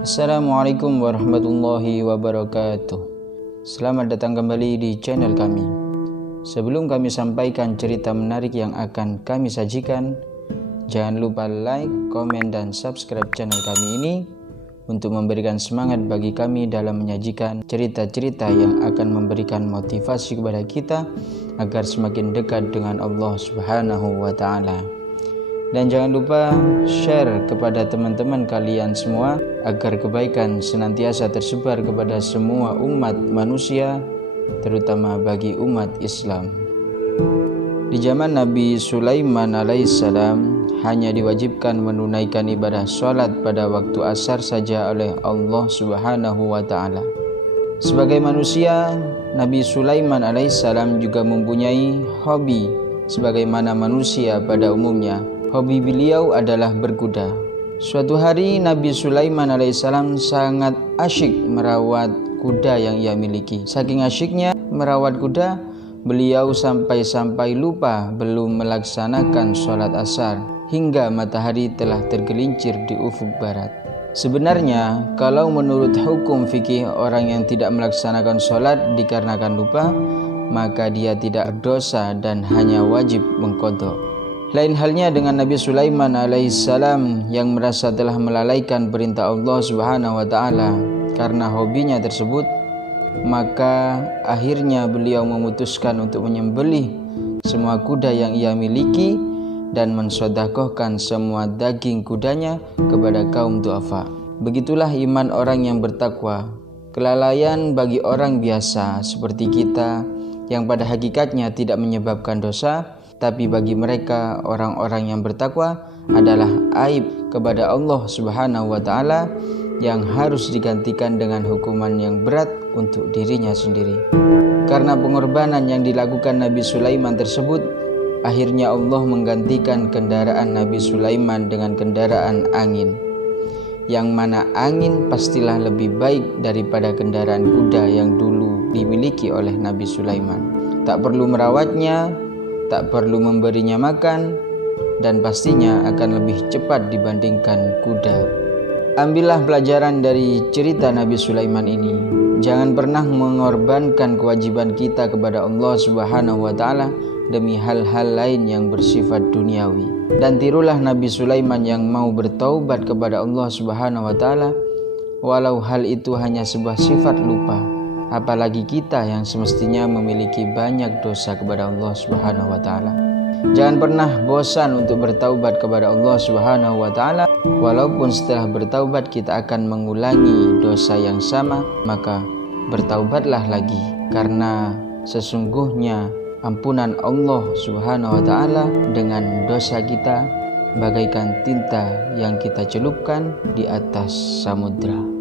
Assalamualaikum warahmatullahi wabarakatuh. Selamat datang kembali di channel kami. Sebelum kami sampaikan cerita menarik yang akan kami sajikan, jangan lupa like, komen, dan subscribe channel kami ini untuk memberikan semangat bagi kami dalam menyajikan cerita-cerita yang akan memberikan motivasi kepada kita agar semakin dekat dengan Allah Subhanahu wa Ta'ala. Dan jangan lupa share kepada teman-teman kalian semua agar kebaikan senantiasa tersebar kepada semua umat manusia, terutama bagi umat Islam. Di zaman Nabi Sulaiman alaihissalam hanya diwajibkan menunaikan ibadah sholat pada waktu asar saja oleh Allah Subhanahu wa Ta'ala. Sebagai manusia, Nabi Sulaiman alaihissalam juga mempunyai hobi sebagaimana manusia pada umumnya. Hobi beliau adalah berkuda. Suatu hari Nabi Sulaiman alaihissalam sangat asyik merawat kuda yang ia miliki. Saking asyiknya merawat kuda, beliau sampai-sampai lupa belum melaksanakan sholat asar hingga matahari telah tergelincir di ufuk barat. Sebenarnya kalau menurut hukum fikih, orang yang tidak melaksanakan sholat dikarenakan lupa, maka dia tidak berdosa dan hanya wajib mengqadha. Lain halnya dengan Nabi Sulaiman alaihissalam yang merasa telah melalaikan perintah Allah Subhanahu wa Ta'ala karena hobinya tersebut, maka akhirnya beliau memutuskan untuk menyembelih semua kuda yang ia miliki dan mensedekahkan semua daging kudanya kepada kaum du'afa. Begitulah iman orang yang bertakwa. Kelalaian bagi orang biasa seperti kita yang pada hakikatnya tidak menyebabkan dosa, tapi bagi mereka orang-orang yang bertakwa adalah aib kepada Allah Subhanahu wa Ta'ala yang harus digantikan dengan hukuman yang berat untuk dirinya sendiri. Karena pengorbanan yang dilakukan Nabi Sulaiman tersebut, akhirnya Allah menggantikan kendaraan Nabi Sulaiman dengan kendaraan angin, yang mana angin pastilah lebih baik daripada kendaraan kuda yang dulu dimiliki oleh Nabi Sulaiman. Tak perlu merawatnya, tak perlu memberinya makan, dan pastinya akan lebih cepat dibandingkan kuda. Ambillah pelajaran dari cerita Nabi Sulaiman ini. Jangan pernah mengorbankan kewajiban kita kepada Allah Subhanahu wa Ta'ala demi hal-hal lain yang bersifat duniawi. Dan tirulah Nabi Sulaiman yang mau bertaubat kepada Allah Subhanahu wa Ta'ala walau hal itu hanya sebuah sifat lupa. Apalagi kita yang semestinya memiliki banyak dosa kepada Allah Subhanahu wa Ta'ala. Jangan pernah bosan untuk bertaubat kepada Allah Subhanahu wa Ta'ala. Walaupun setelah bertaubat kita akan mengulangi dosa yang sama, maka bertaubatlah lagi, karena sesungguhnya ampunan Allah Subhanahu wa Ta'ala dengan dosa kita bagaikan tinta yang kita celupkan di atas samudra.